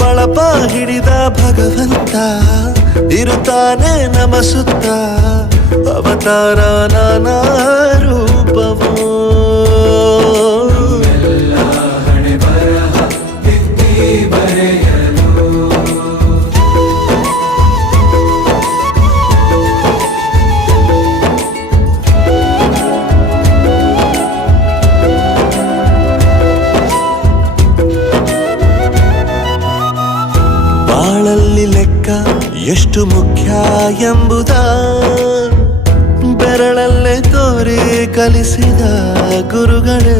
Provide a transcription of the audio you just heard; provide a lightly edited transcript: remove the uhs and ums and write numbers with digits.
ಬಳಪ ಹಿಡಿದ ಭಗವಂತ ಇರುತ್ತಾನೆ ನಮ ಸುತ್ತ ಅವತಾರ ನಾನಾ ರೂಪವೋ ಬಾಳಲ್ಲಿ ಲೆಕ್ಕ ಎಷ್ಟು ಮುಖ್ಯ ಎಂಬುದ ಬೆರಳಲ್ಲೇ ತೋರಿ ಕಲಿಸಿದ ಗುರುಗಳೇ